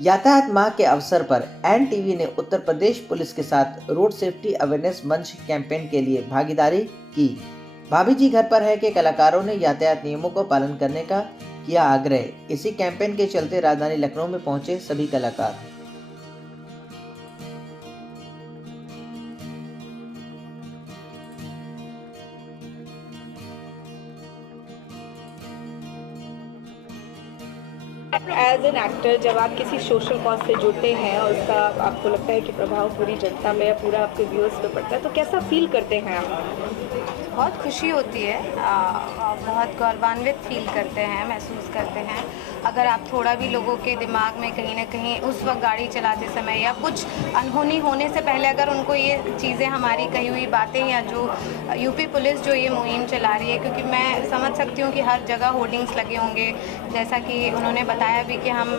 यातायात माह के अवसर पर एनटीवी ने उत्तर प्रदेश पुलिस के साथ रोड सेफ्टी अवेयरनेस मंच कैंपेन के लिए भागीदारी की। भाभी जी घर पर है के कलाकारों ने यातायात नियमों को पालन करने का किया आग्रह। इसी कैंपेन के चलते राजधानी लखनऊ में पहुंचे सभी कलाकार। एज एन एक्टर जब आप किसी सोशल कॉज से जुड़ते हैं और उसका आपको लगता है कि प्रभाव पूरी जनता में या पूरा आपके व्यूअर्स पे पड़ता है, तो कैसा फील करते हैं आप? बहुत खुशी होती है, बहुत गौरवान्वित फील करते हैं, महसूस करते हैं। अगर आप थोड़ा भी लोगों के दिमाग में कहीं ना कहीं उस वक्त गाड़ी चलाते समय या कुछ अनहोनी होने से पहले अगर उनको ये चीज़ें हमारी कही हुई बातें या जो यूपी पुलिस जो ये मुहिम चला रही है, क्योंकि मैं समझ सकती हूँ कि हर जगह होर्डिंग्स लगे होंगे, जैसा कि उन्होंने बताया भी कि हम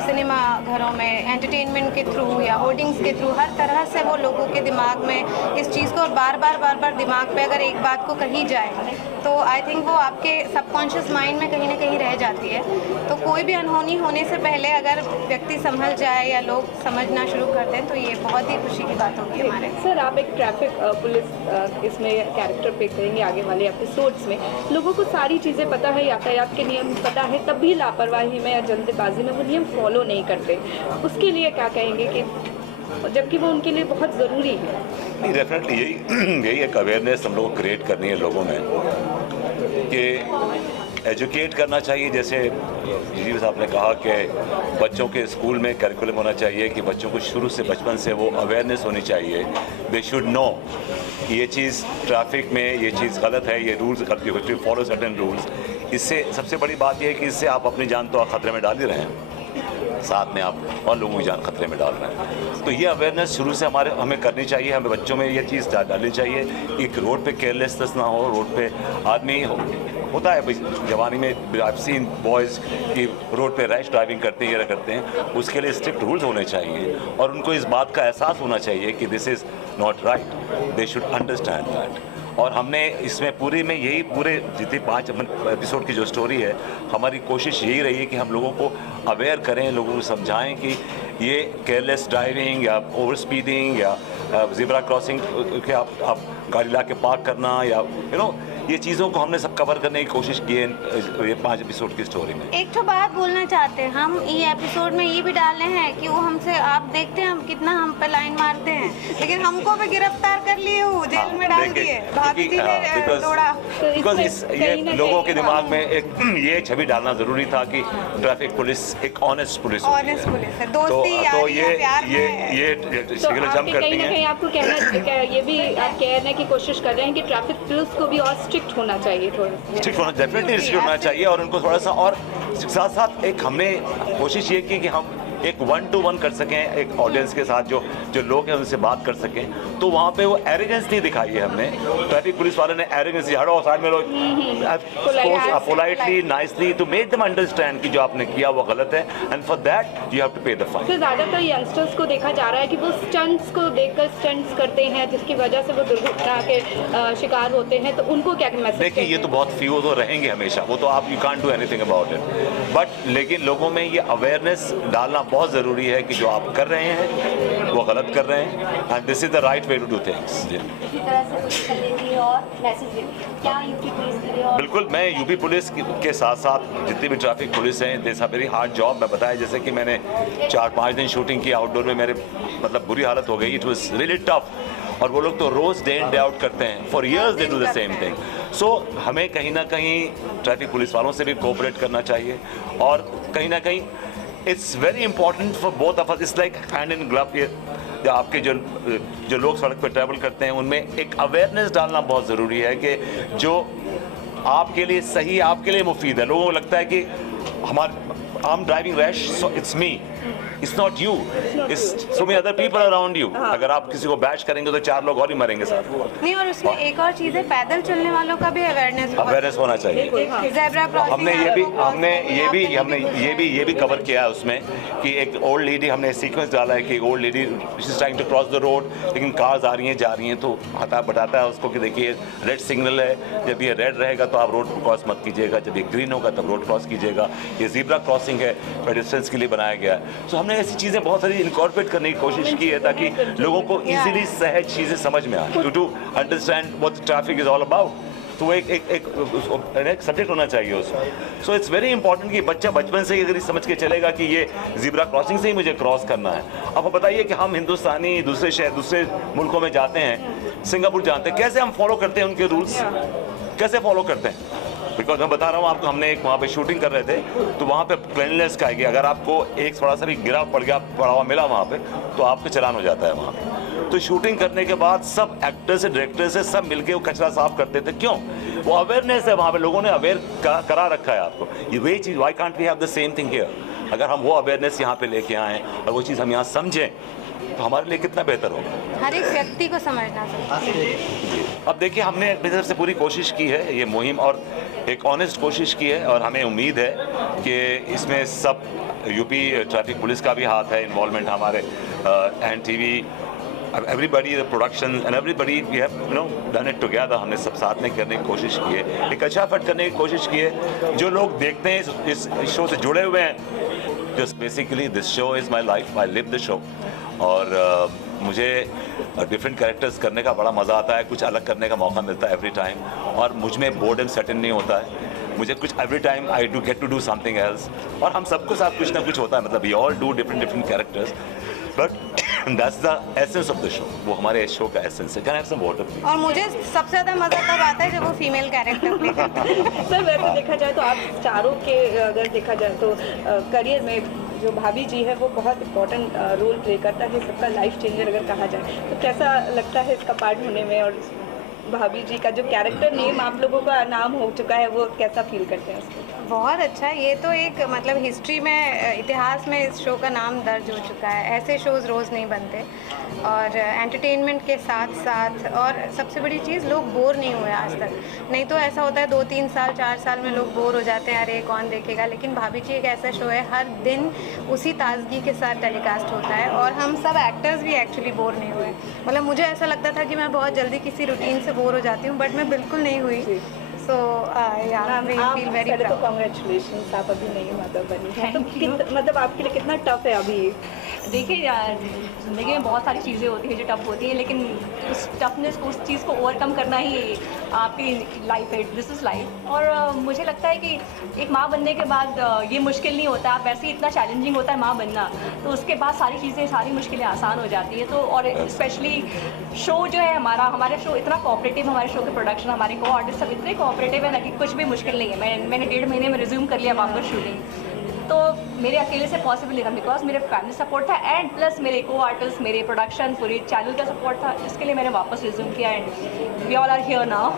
सिनेमा घरों में एंटरटेनमेंट के थ्रू या होर्डिंग्स के थ्रू हर तरह से वो लोगों के दिमाग में इस चीज़ को बार बार दिमाग पे अगर एक बात को कही जाए तो आई थिंक वो आपके सबकॉन्शियस माइंड में कहीं ना कहीं रह जाती है। तो कोई भी अनहोनी होने से पहले अगर व्यक्ति संभल जाए या लोग समझना शुरू कर दें तो ये बहुत ही खुशी की बात होगी हमारे। सर, आप एक ट्रैफिक पुलिस इसमें कैरेक्टर प्ले करेंगे आगे वाले एपिसोड्स में। लोगों को सारी चीज़ें पता है, यातायात के नियम पता है, तब भी लापरवाही में या जल्दबाजी में वो नियम फॉलो नहीं करते। उसके लिए क्या कहेंगे कि जबकि वो उनके लिए बहुत ज़रूरी है? नहीं, डेफिनेटली यही एक अवेयरनेस हम लोग को क्रिएट करनी है लोगों में कि एजुकेट करना चाहिए। जैसे जी साहब ने कहा कि बच्चों के स्कूल में करिकुलम होना चाहिए कि बच्चों को शुरू से बचपन से वो अवेयरनेस होनी चाहिए। दे शुड नो कि ये चीज़ ट्रैफिक में ये चीज़ गलत है, ये रूल्स गलत, फॉलो सर्टेन रूल्स। इससे सबसे बड़ी बात यह है कि इससे आप अपनी जान तो खतरे में डाल ही रहे हैं, साथ में आप और लोगों की जान खतरे में डाल रहे हैं। तो ये अवेयरनेस शुरू से हमें करनी चाहिए, हमें बच्चों में ये चीज़ डालनी चाहिए कि रोड पे केयरलेसनेस ना हो। रोड पे आदमी होता है जवानी में, आई सीन बॉयज़ की रोड पे रैश ड्राइविंग करते हैं, ये करते हैं। उसके लिए स्ट्रिक्ट रूल्स होने चाहिए और उनको इस बात का एहसास होना चाहिए कि this is not right, they should understand that. और हमने इसमें पूरे जितने 5 एपिसोड की जो स्टोरी है, हमारी कोशिश यही रही है कि हम लोगों को अवेयर करें, लोगों को समझाएं कि ये केयरलेस ड्राइविंग या ओवर स्पीडिंग या ज़ेब्रा क्रॉसिंग के आप गाड़ी ला के पार्क करना या ये चीज़ों को हमने सब कवर करने की कोशिश की है ये 5 एपिसोड की स्टोरी में। एक तो बात बोलना चाहते हैं हम, ये एपिसोड में ये भी डालने हैं कि वो हमसे, आप देखते हैं हम कितना हम पे लाइन मारते हैं, लेकिन हमको भी गिरफ्तार कर लिए हो, जेल में डाल दिए। भाभी जी ने थोड़ा ये लोगों के दिमाग में एक ये छवि डालना जरूरी था कि ट्रैफिक पुलिस एक ऑनेस्ट पुलिस है, दोस्ती तो ये जम करती है। कहीं आपको कहना, ये भी आप कहने की कोशिश कर रहे हैं कि ट्रैफिक पुलिस को भी और स्ट्रिक्ट होना चाहिए, थोड़ा स्ट्रिक्ट होना, डेफिनेटली स्ट्रिक्ट होना चाहिए। और उनको थोड़ा सा और साथ साथ एक हमने कोशिश ये की कि हम एक 1-to-1 कर सकें एक ऑडियंस के साथ, जो लोग हैं उनसे बात कर सकें। तो वहाँ पे वो एरोगेंस नहीं दिखाई है हमने। ट्रैफिक पुलिस वाले ने एरोगेंस, हटो साइड में लो, politely nicely to make them understand कि जो आपने किया वो गलत है, and for that you have to pay the fine. ज़्यादातर यंगस्टर्स को देखा जा रहा है कि वो स्टंट्स को देखकर स्टंट्स करते हैं, जिसकी वजह से वो दुर्घटना के शिकार होते हैं। तो उनको क्या मैसेज? देखिए, ये तो बहुत फ्यू तो रहेंगे हमेशा, वो तो आप you can't do anything about it, but लेकिन लोगों में ये अवेयरनेस डालना बहुत ज़रूरी है कि जो आप कर रहे हैं वो गलत कर रहे हैं, and this is the right way to do things. बिल्कुल, मैं यूपी पुलिस के साथ साथ जितनी भी ट्रैफिक पुलिस हैं, this a very hard job. मैं बताया जैसे कि मैंने 4-5 दिन शूटिंग की आउटडोर में, मेरे मतलब बुरी हालत हो गई, इट वॉज रियली टफ। और वो लोग तो रोज़ डे इन डे आउट करते हैं, for years they do the same thing. So हमें कहीं ना कहीं ट्रैफिक पुलिस वालों से भी कोऑपरेट करना चाहिए, और कहीं ना कहीं it's very important for both of us, it's like hand in glove. या आपके जो लोग सड़क पर ट्रैवल करते हैं उनमें एक अवेयरनेस डालना बहुत ज़रूरी है कि जो आपके लिए सही, आपके लिए मुफीद है। लोगों को लगता है कि I am driving rash, so it's me, it's not you, it's so many other people around you. अगर आप किसी को बैश करेंगे तो 4 लोग और ही मरेंगे सर। नहीं, और उसमें एक और चीज़ है, पैदल चलने वालों का भी अवेयरनेस होना चाहिए। ज़ेब्रा क्रॉसिंग हमने ये भी कवर किया है उसमें कि एक ओल्ड लेडी, हमने सीक्वेंस डाला है कि old lady she is trying to cross the road, लेकिन कार्स आ रही हैं जा रही हैं, तो बताता है उसको कि देखिए रेड सिग्नल है, जब ये रेड रहेगा तो आप रोड क्रॉस मत कीजिएगा, जब ये ग्रीन होगा तब रोड क्रॉस कीजिएगा। ये ज़ेब्रा क्रॉसिंग है, पेडेस्ट्रियंस के लिए बनाया गया है। सो हमने ऐसी चीज़ें बहुत सारी इनकॉर्पोरेट करने की कोशिश की है ताकि लोगों को इजीली सहज चीज़ें समझ में आए, to understand what traffic is all about. तो वो एक सब्जेक्ट होना चाहिए उसमें। सो इट्स वेरी इंपॉर्टेंट कि बच्चा बचपन से ही अगर समझ के चलेगा कि ये ज़ीब्रा क्रॉसिंग से ही मुझे क्रॉस करना है। अब आप बताइए कि हम हिंदुस्तानी दूसरे शहर दूसरे मुल्कों में जाते हैं, सिंगापुर जानते हैं, कैसे हम फॉलो करते हैं उनके रूल्स, कैसे फॉलो करते हैं? बिकॉज मैं बता रहा हूँ आपको, हमने एक वहाँ पे शूटिंग कर रहे थे तो वहाँ पे क्लीनलीनेस का है कि अगर आपको एक थोड़ा सा भी गिरा पड़ गया पड़ा हुआ मिला वहाँ पे तो आपको चलान हो जाता है वहाँ पे। तो शूटिंग करने के बाद सब एक्टर से डायरेक्टर से सब मिलके वो कचरा साफ करते थे। क्यों? वो अवेयरनेस है, वहाँ पे लोगों ने अवेयर करा रखा है आपको। ये वही चीज़, why can't we have the same thing here? अगर हम वो अवेयरनेस यहाँ पे लेके आएँ और वो चीज़ हम यहाँ समझें तो हमारे लिए कितना बेहतर होगा। हर एक व्यक्ति को समझना चाहिए। अब देखिए, हमने अपनी तरफ से पूरी कोशिश की है ये मुहिम, और एक ऑनेस्ट कोशिश की है, और हमें उम्मीद है कि इसमें सब यूपी ट्रैफिक पुलिस का भी हाथ है, इन्वॉल्वमेंट हमारे NTV, everybody, the production and everybody, we have done it together। हमने सब साथ में करने की कोशिश की है, एक अच्छा एफर्ट करने की कोशिश की है। जो लोग देखते हैं इस शो से जुड़े हुए हैं, just basically this show is my life, I live the show। और मुझे डिफरेंट कैरेक्टर्स करने का बड़ा मज़ा आता है, कुछ अलग करने का मौका मिलता है एवरी टाइम, और मुझ में बोर्डम सेट इन नहीं होता है। मुझे कुछ every time I do get to do something else, और हम सबके साथ कुछ ना कुछ होता है, मतलब we all do different characters, but that's the essence of the show. वो हमारे शो का एसेंस है। Can I have some water please? और मुझे सबसे ज़्यादा मज़ा तब आता है जब वो फीमेल कैरेक्टर प्ले करता है। सर वैसे देखा जाए तो आप चारों के अगर देखा जाए तो करियर में जो भाभी जी है वो बहुत इम्पोर्टेंट रोल प्ले करता है, सबका लाइफ चेंजर अगर कहा जाए, तो कैसा लगता है इसका पार्ट होने में? और भाभी जी का जो कैरेक्टर नेम आप लोगों का नाम हो चुका है, वो कैसा फील करते हैं उसको? बहुत अच्छा। ये तो एक मतलब हिस्ट्री में, इतिहास में इस शो का नाम दर्ज हो चुका है। ऐसे शोज़ रोज़ नहीं बनते, और एंटरटेनमेंट के साथ साथ, और सबसे बड़ी चीज़, लोग बोर नहीं हुए आज तक। नहीं तो ऐसा होता है 2-3 साल 4 साल में लोग बोर हो जाते हैं, अरे कौन देखेगा। लेकिन भाभी जी एक ऐसा शो है, हर दिन उसी ताजगी के साथ टेलीकास्ट होता है, और हम सब एक्टर्स भी एक्चुअली बोर नहीं हुए। मतलब मुझे ऐसा लगता था कि मैं बहुत जल्दी किसी रूटीन से बोर हो जाती हूँ, बट मैं बिल्कुल नहीं हुई। So feel very proud. Congratulations, आप अभी नई मदर बनी हैं, तो मतलब आपके लिए कितना टफ है अभी? देखिए ज़िंदगी में बहुत सारी चीज़ें होती हैं जो टफ होती हैं, लेकिन उस टफनेस को, उस चीज़ को ओवरकम करना ही आपकी लाइफ है, दिस इज़ लाइफ। और मुझे लगता है कि एक माँ बनने के बाद ये मुश्किल नहीं होता, आप वैसे ही इतना चैलेंजिंग होता है माँ बनना, तो उसके बाद सारी चीज़ें, सारी मुश्किलें आसान हो जाती हैं। तो और स्पेशली शो जो है हमारा शो इतना कोऑपरेटिव, हमारे शो के प्रोडक्शन, हमारे को आर्टिस्ट सब इतने कोऑपरेटिव है ना कि कुछ भी मुश्किल नहीं है। मैंने 1.5 महीने में रिज्यूम कर लिया वापस शूटिंग, तो मेरे अकेले से पॉसिबल नहीं था, बिकॉज मेरे फैमिली सपोर्ट था, एंड प्लस मेरे को आर्टिस्ट, मेरे प्रोडक्शन, पूरे चैनल का सपोर्ट था। इसके लिए मैंने वापस रिज्यूम किया, and we all are here now.